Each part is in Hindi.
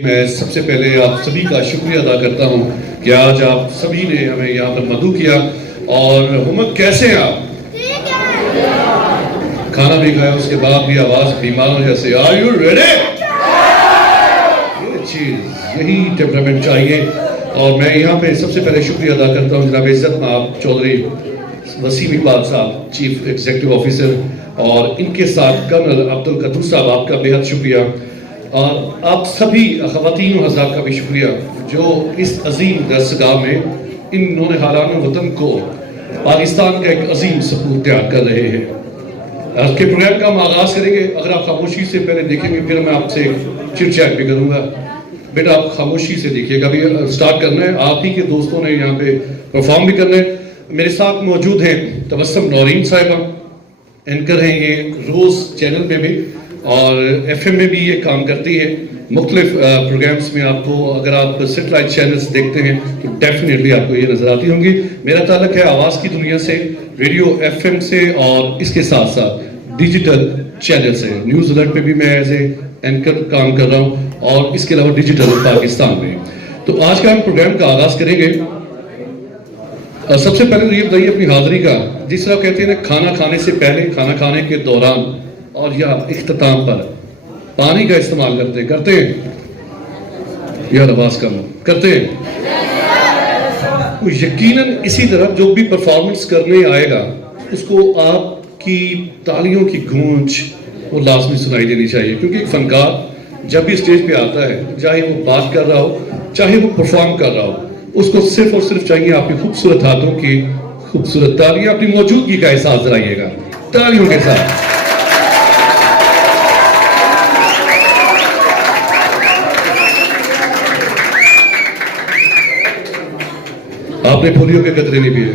मैं सबसे पहले आप सभी का शुक्रिया अदा करता हूं कि आज आप सभी ने हमें यहाँ पर मदू किया। और मोहम्मद कैसे हैं आप? खाना भी खाया, उसके बाद भी आवाज बीमार जैसे। Are you ready? ये चीज, यही टेम्परामेंट चाहिए। और मैं यहाँ पे सबसे पहले शुक्रिया अदा करता हूँ जनाब इज्जत आप चौधरी वसीम इकबाल साहब, चीफ एग्जीक्यूटिव ऑफिसर, और इनके साथ कर्नल अब्दुल कद्दूस साहब, आपका बेहद शुक्रिया। और आप सभी ख़वातीन और हज़रात का भी शुक्रिया जो इस अजीम दरसगाह में इन्होंने हालान वतन को पाकिस्तान का एक अजीम सपूत तैयार कर रहे हैं। आज के प्रोग्राम का हम आगाज़ करेंगे। अगर आप खामोशी से पहले देखेंगे फिर मैं आपसे चिट चैट भी करूँगा। बेटा आप खामोशी से देखिएगा, अभी स्टार्ट करना है। आप ही के दोस्तों ने यहाँ पे परफॉर्म भी करना है। मेरे साथ मौजूद हैं तबस्सुम नौरीन साहिबा, एंकर हैं ये रोज़ चैनल पे भी और FM में भी ये काम करती है। मुख्तलिफ प्रोग्राम्स में आपको, अगर आप सेटेलाइट चैनल्स देखते हैं तो डेफिनेटली आपको ये नजर आती होंगी। मेरा ताल्लुक है आवाज़ की दुनिया से, रेडियो FM से, और इसके साथ साथ डिजिटल चैनल से। न्यूज़ अलर्ट पे भी मैं एज ए एंकर काम कर रहा हूँ, और इसके अलावा डिजिटल पाकिस्तान में। तो आज का हम प्रोग्राम का आगाज़ करेंगे। सबसे पहले तो ये बताइए अपनी हाजिरी का, जिस तरह कहते हैं ना, खाना खाने से पहले, खाना खाने के दौरान और या इख्तिताम पर पानी का इस्तेमाल करते हैं या आवाज कम करते हैं। तो यकीनन इसी तरह जो भी परफॉर्मेंस करने आएगा उसको आपकी तालियों की गूंज वो लाजमी सुनाई देनी चाहिए, क्योंकि एक फनकार जब भी स्टेज पे आता है, चाहे वो बात कर रहा हो चाहे वो परफॉर्म कर रहा हो, उसको सिर्फ और सिर्फ चाहिए आपकी खूबसूरत हाथों की खूबसूरत तालियां, अपनी मौजूदगी का एहसास दिलाइएगा तालियों के साथ। आपने पोलियो के कतरे नहीं पिए,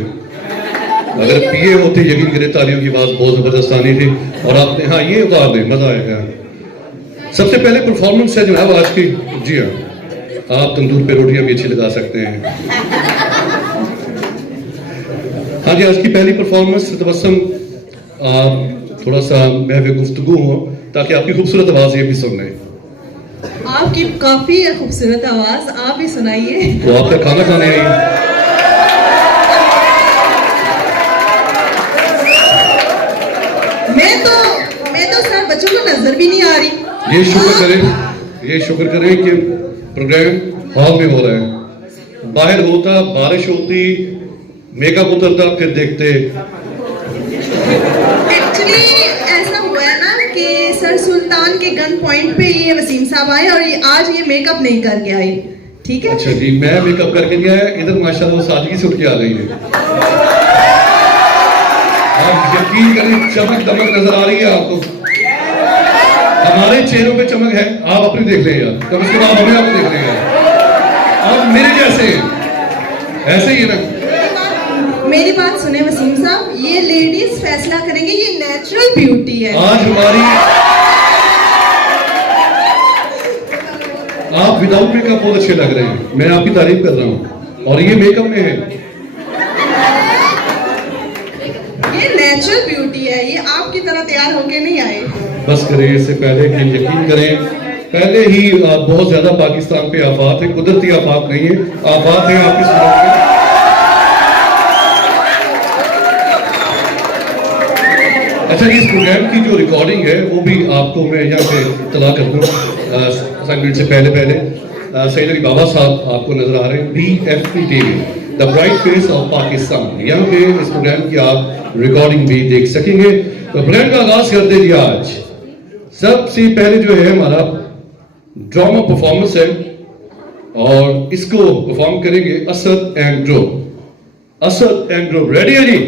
अगर पिए होते यकीन करें तालियों की आवाज बहुत जबरदस्त आनी थी। और आपने, हाँ ये उतार दें, मजा आएगा। सबसे पहले परफॉर्मेंस है जनाब आज की। जी हाँ, आप तंदूर पे रोटियां भी अच्छी लगा सकते हैं। हाँ जी, आज की पहली परफॉर्मेंस तबस्सुम, थोड़ा सा महवे गुफ्तगू हो ताकि आपकी खूबसूरत आवाज ये भी सुन लें। आपकी काफी खूबसूरत आवाज, आप ही सुनाइए। तो आपका खाना खाने आई। मैं तो सर बच्चों को नजर भी नहीं आ रही। ये शुक्र करें कि प्रोग्राम हॉल में हो रहा है। बाहर होता, बारिश होती, मेकअप उतरता, फिर देखते। एक्चुअली ऐसा हुआ है ना कि सर सुल्तान के गन पॉइंट पे ये वसीम साहब आए और आज ये मेकअप नहीं करके आए। ठीक है, अच्छा जी, मैं मेकअप करके नहीं आया, इधर माशाल्लाह सादगी से उठ के आ गई है। आप यकीन करें, चमक दमक नजर आ रही है आपको। हमारे चेहरों पे चमक है, आप अपनी देख लें यार, तब उसके बाद हमें आप देख लें यार। आप मेरे जैसे ऐसे ही है ना। मेरी बात सुने वसीम साहब, ये लेडीज फैसला करेंगे, ये नेचुरल ब्यूटी है। आज हमारी, आप विदाउट मेकअप बहुत अच्छे लग रहे हैं, मैं आपकी तारीफ कर रहा हूँ। और ये मेकअप में है, ये नेचुरल ब्यूटी है, ये आपकी तरह तैयार होके नहीं आए। बस करें, इससे पहले कि यकीन करें, पहले ही बहुत ज्यादा पाकिस्तान पे आफात है, कुदरती आफात नहीं है, आफात है आपकी सूरत में। अच्छा, इस प्रोग्राम की जो रिकॉर्डिंग है वो भी आपको मैं यहाँ पे इत्तला कर दूँ। से पहले सैयद अली बाबा साहब आपको नजर आ रहे हैं, BFP TV, the bright face of Pakistan. यहाँ पे इस प्रोग्राम की आप रिकॉर्डिंग भी देख सकेंगे। तो प्रोग्राम का आगाज करते हैं। आज सबसे पहले जो है हमारा ड्रामा परफॉर्मेंस है, और इसको परफॉर्म करेंगे असद एंड ड्रो। असद एंड ड्रो, रेडी है जी?